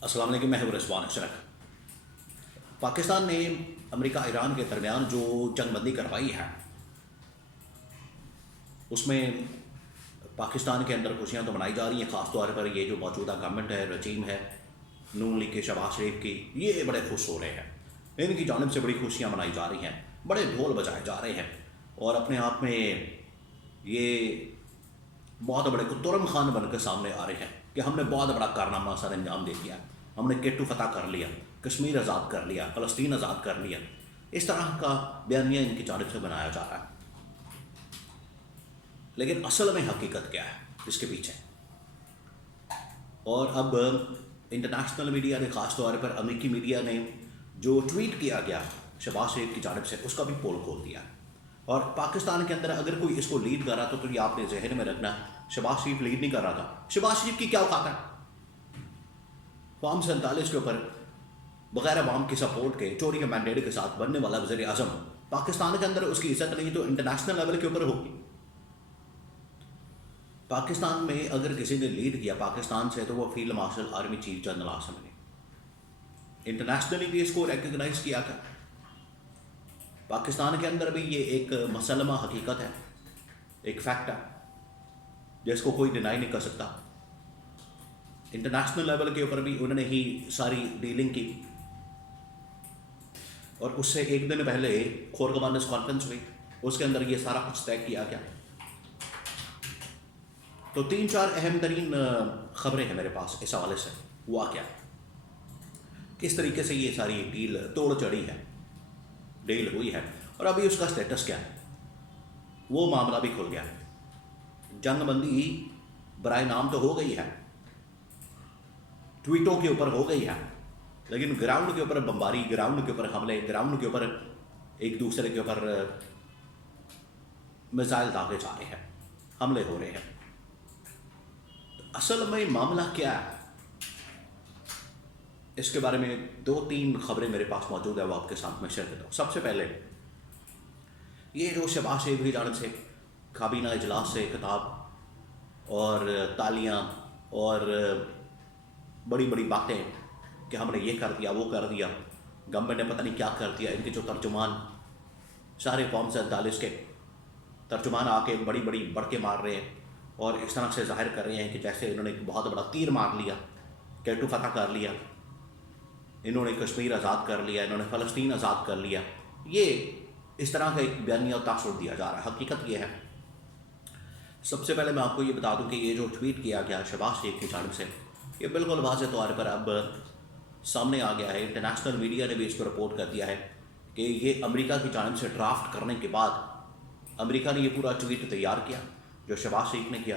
अस्सलाम वालेकुम, मैं हूं रिजवान अशरफ। पाकिस्तान ने अमेरिका ईरान के दरमियान जो जंगबंदी करवाई है उसमें पाकिस्तान के अंदर खुशियां तो मनाई जा रही हैं। ख़ास तौर पर ये जो मौजूदा गवर्नमेंट है, रजीम है नून लीग के शहबाज शरीफ की, ये बड़े खुश हो रहे हैं। इनकी जानिब से बड़ी खुशियां मनाई जा रही हैं, बड़े ढोल बजाए जा रहे हैं और अपने आप में ये बहुत बड़े कुतुरम खान बनकर सामने आ रहे हैं कि हमने बहुत बड़ा कारनामा सर अंजाम दे दिया, हमने केटू फतह कर लिया, कश्मीर आज़ाद कर लिया, फ़लस्तीन आज़ाद कर लिया। इस तरह का बयानिया इनकी जानिब से बनाया जा रहा है, लेकिन असल में हकीकत क्या है इसके पीछे। और अब इंटरनेशनल मीडिया ने, ख़ास तौर पर अमेरिकी मीडिया ने जो ट्वीट किया गया शहबाज शरीफ की जानिब से, उसका भी पोल खोल दिया। और पाकिस्तान के अंदर अगर कोई इसको लीड कर रहा था तो ये आपने जहन में रखना, शहबाज शरीफ लीड नहीं कर रहा था। शहबाज शरीफ की क्या औकात है फॉर्म 47 के ऊपर बगैर अवाम की सपोर्ट के चोरी के मैंडेट के साथ बनने वाला वज़ीर आज़म, पाकिस्तान के अंदर उसकी इज्जत नहीं तो इंटरनेशनल लेवल के ऊपर होगी। पाकिस्तान में अगर किसी ने लीड किया पाकिस्तान से तो वो field marshal army chief general Asim ने इंटरनेशनली भी इसको रिकग्नाइज किया था। पाकिस्तान के अंदर भी ये एक मसलमा हकीकत है, एक फैक्ट है जिसको कोई डिनाई नहीं कर सकता। इंटरनेशनल लेवल के ऊपर भी उन्होंने ही सारी डीलिंग की और उससे एक दिन पहले कोर कमांडर्स कॉन्फ्रेंस हुई, उसके अंदर ये सारा कुछ तय किया गया। तो 3-4 अहम तरीन खबरें हैं मेरे पास इस हवाले से। हुआ क्या, किस तरीके से ये सारी डील तोड़ चढ़ी है, डील हुई है और अभी उसका स्टेटस क्या है, वो मामला भी खुल गया। जंगबंदी बराए नाम तो हो गई है, ट्वीटों के ऊपर हो गई है, लेकिन ग्राउंड के ऊपर बमबारी, ग्राउंड के ऊपर हमले, ग्राउंड के ऊपर एक दूसरे के ऊपर मिसाइल दागे जा रहे हैं, हमले हो रहे हैं। तो असल में मामला क्या है, इसके बारे में 2-3 खबरें मेरे पास मौजूद है, वो आपके साथ में शेयर करता हूँ। सबसे पहले ये जो शहबाज शरीफ की जानिब से काबीना इजलास से खिताब और तालियां और बड़ी बड़ी बातें कि हमने ये कर दिया, वो कर दिया, गवर्नमेंट ने पता नहीं क्या कर दिया, इनके जो तर्जुमान सारे फॉर्म 47 के तर्जुमान आके बड़ी बड़ी बढ़ के मार रहे हैं और इस तरह से जाहिर कर रहे हैं कि जैसे इन्होंने एक बहुत बड़ा तीर मार लिया, केटू फतह कर लिया, इन्होंने कश्मीर आज़ाद कर लिया, इन्होंने फ़लस्तीन आज़ाद कर लिया। ये इस तरह का एक बयानिया तासुर दिया जा रहा है। हकीकत ये है, सबसे पहले मैं आपको ये बता दूं कि ये जो ट्वीट किया गया शहबाज शरीफ की जानिब से, ये बिल्कुल वाज़ेह तौर पर अब सामने आ गया है। इंटरनेशनल मीडिया ने भी इसको रिपोर्ट कर दिया है कि ये अमेरिका की जानिब से ड्राफ्ट करने के बाद अमेरिका ने ये पूरा ट्वीट तैयार किया जो शहबाज शरीफ ने किया।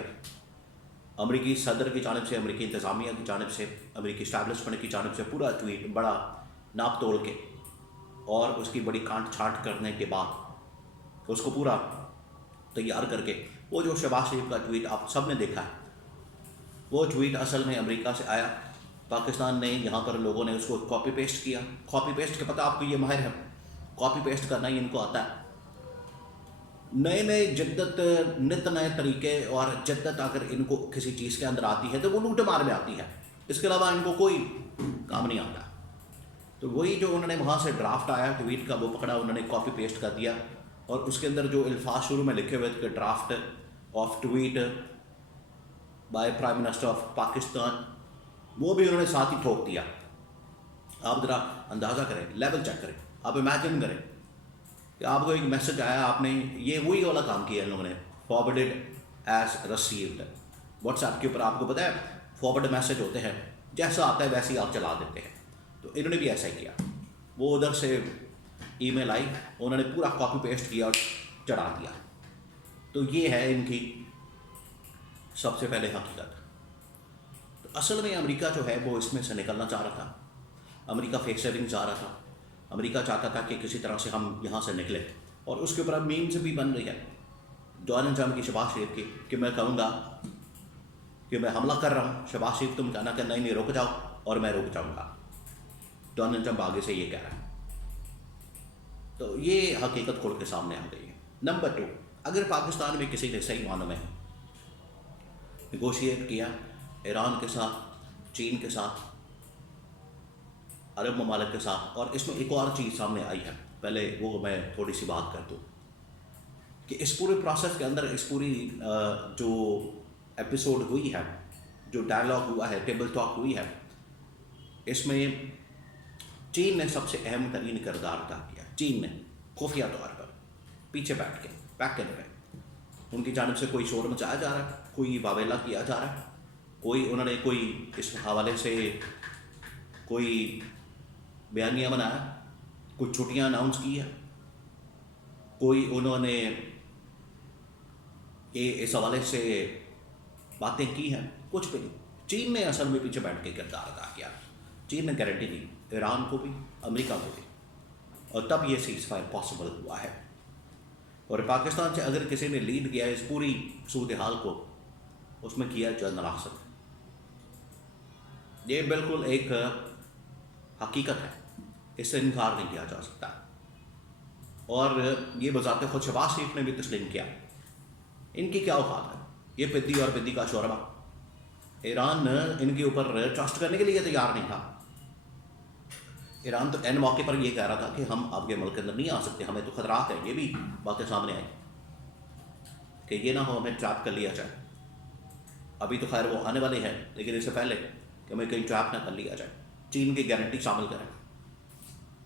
अमेरिकी सदर की जानिब से, अमेरिकी इंतज़ामिया की जानिब से, अमेरिकी इस्टेब्लिशमेंट की जानिब से पूरा ट्वीट बड़ा नाप तोल के और उसकी बड़ी कांट छांट करने के बाद उसको पूरा तैयार करके वो जो शहबाज शरीफ का ट्वीट आप सब ने देखा है, वो ट्वीट असल में अमेरिका से आया। पाकिस्तान ने यहाँ पर लोगों ने उसको कॉपी पेस्ट किया। कॉपी पेस्ट के पता आपको, ये माहिर है, कॉपी पेस्ट करना ही इनको आता है। नए नए जद्दत, नित नए तरीके और जद्दत अगर इनको किसी चीज़ के अंदर आती है तो वो लूट मार में आती है, इसके अलावा इनको कोई काम नहीं आता। तो वही जो उन्होंने वहाँ से ड्राफ्ट आया ट्वीट का, वो पकड़ा, उन्होंने कॉपी पेस्ट कर दिया और उसके अंदर जो अल्फाज शुरू में लिखे हुए थे, draft of tweet by prime minister of Pakistan, वो भी उन्होंने साथ ही ठोक दिया। आप ज़रा अंदाज़ा करें, लेवल चेक करें, आप इमेजिन करें कि आपको एक मैसेज आया, आपने ये वही वाला काम किया इन लोगों ने, फॉरवर्डेड एज रिसीव्ड। व्हाट्सएप के ऊपर आपको पता है फॉरवर्ड मैसेज होते हैं, जैसा आता है वैसे ही आप चला देते हैं। तो इन्होंने भी ऐसा ही किया, वो उधर से ईमेल आई, उन्होंने पूरा कॉपी पेस्ट किया और चढ़ा दिया। तो ये है इनकी सबसे पहले हकीकत। तो असल में अमेरिका जो है वो इसमें से निकलना चाह रहा था, अमेरिका फेस सेविंग चाह रहा था, अमेरिका चाहता था कि किसी तरह से हम यहाँ से निकले। और उसके ऊपर अब मीम्स भी बन रही है डोनाल्ड ट्रम्प की शहबाज शरीफ की कि मैं कहूँगा कि मैं हमला कर रहा हूँ, शहबाज शरीफ तुम कहना कि नहीं रुक जाओ और मैं रुक जाऊँगा। डोनाल्ड ट्रम्प आगे से ये कह रहा है। तो ये हकीकत खुल के सामने आ गई है। नंबर 2, अगर पाकिस्तान में किसी ने सही मानों में निगोशिएट किया ईरान के साथ, चीन के साथ, अरब ममालिक के साथ। और इसमें एक और चीज़ सामने आई है, पहले वो मैं थोड़ी सी बात कर दूँ कि इस पूरे प्रोसेस के अंदर, इस पूरी जो एपिसोड हुई है, जो डायलॉग हुआ है, टेबल टॉक हुई है, इसमें चीन ने सबसे अहम तरीन किरदार अदा किया। चीन ने खुफिया तौर पर पीछे बैठ के, बैक कैमरे में उनकी जानब से कोई शोर मचाया जा रहा है, कोई वावेला किया जा रहा है, कोई उन्होंने कोई इस हवाले से कोई बयानिया बनाया, कुछ छुट्टियां अनाउंस की है, कोई उन्होंने ये इस हवाले से बातें की हैं, कुछ भी नहीं। चीन ने असल में पीछे बैठ के किरदार अदा किया। चीन ने गारंटी दी ईरान को भी, अमेरिका को भी, और तब ये सीज़ फायर पॉसिबल हुआ है। और पाकिस्तान से अगर किसी ने लीड किया इस पूरी सूरत हाल को, उसमें किया जनरल आसिफ। ये बिल्कुल एक हकीकत है, इससे इनकार नहीं किया जा सकता। और ये बजाते खुद शहबाज शरीफ ने भी तस्लीम किया। इनकी क्या औकात है, ये पिद्दी और पिद्दी का शोरबा। ईरान इनके ऊपर ट्रस्ट करने के लिए तैयार नहीं था। ईरान तो एन मौके पर यह कह रहा था कि हम आपके मुल्क के अंदर नहीं आ सकते, हमें तो खतरात है। ये भी बातें सामने आई कि ये ना हो हमें ट्रैप कर लिया जाए। अभी तो खैर वो आने वाले हैं, लेकिन इससे पहले कि हमें कहीं ट्रैप ना कर लिया जाए, चीन की गारंटी शामिल करें।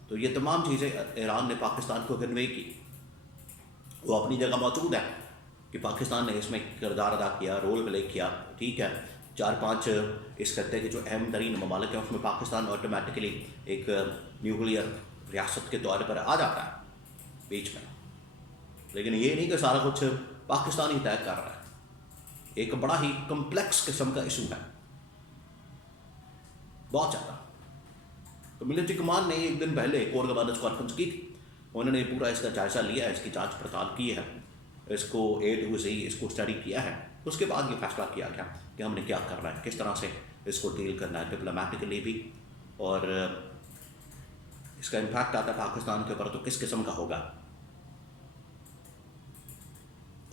तो ये तमाम चीज़ें ईरान ने पाकिस्तान को कन्वे की। वो अपनी जगह मौजूद है कि पाकिस्तान ने इसमें किरदार अदा किया, रोल प्ले किया, ठीक है। 4-5 इस खत्ते के जो अहम तरीन ममालिक हैं उसमें पाकिस्तान ऑटोमेटिकली एक न्यूक्लियर रियासत के तौर पर आ जाता है बीच में। लेकिन ये नहीं कि सारा कुछ पाकिस्तान ही तय कर रहा है। एक बड़ा ही कम्प्लेक्स किस्म का इशू है, बहुत ज़्यादा। तो मिलिट्री कमान ने एक दिन पहले कोर गवर्नेंस कॉन्फ्रेंस की थी। उन्होंने पूरा इसका जायज़ा लिया है, इसकी जांच पड़ताल की है, इसको A to Z इसको स्टडी किया है। उसके बाद ये फैसला किया गया कि हमने क्या करना है, किस तरह से इसको डील करना है डिप्लोमेटिकली भी, और इसका इम्पैक्ट आता है पाकिस्तान के ऊपर तो किस किस्म का होगा।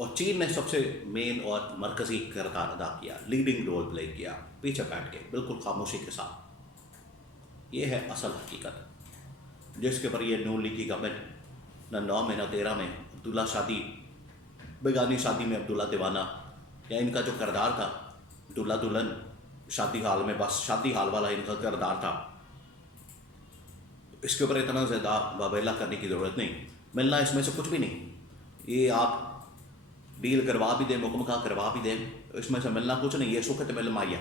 और चीन ने सबसे मेन और मरकज़ी किरदार अदा किया, लीडिंग रोल प्ले किया, पीछे बैठ के बिल्कुल खामोशी के साथ। ये है असल हकीकत जिसके ऊपर ये नून लीग की गवर्नमेंट न 9 में न 13 में अब्दुल्ला शादी, बेगानी शादी में अब्दुल्ला दीवाना, या इनका जो किरदार था दूल्हा दुल्हन शादी हाल में, बस शादी हाल वाला इनका किरदार था। इसके ऊपर इतना ज़्यादा वावेला करने की ज़रूरत नहीं। मिलना इसमें से कुछ भी नहीं। ये आप डील करवा भी दें, मुकम्मल करवा भी दें, इसमें से मिलना कुछ नहीं। ये सुखत मिल माया,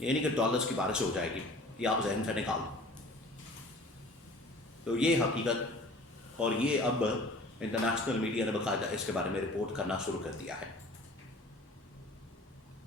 ये नहीं कि डॉलर्स की बारिश हो जाएगी, ये आप जहन से निकाल दो। तो ये हकीकत, और ये अब इंटरनेशनल मीडिया ने बाकायदा इसके बारे में रिपोर्ट करना शुरू कर दिया है।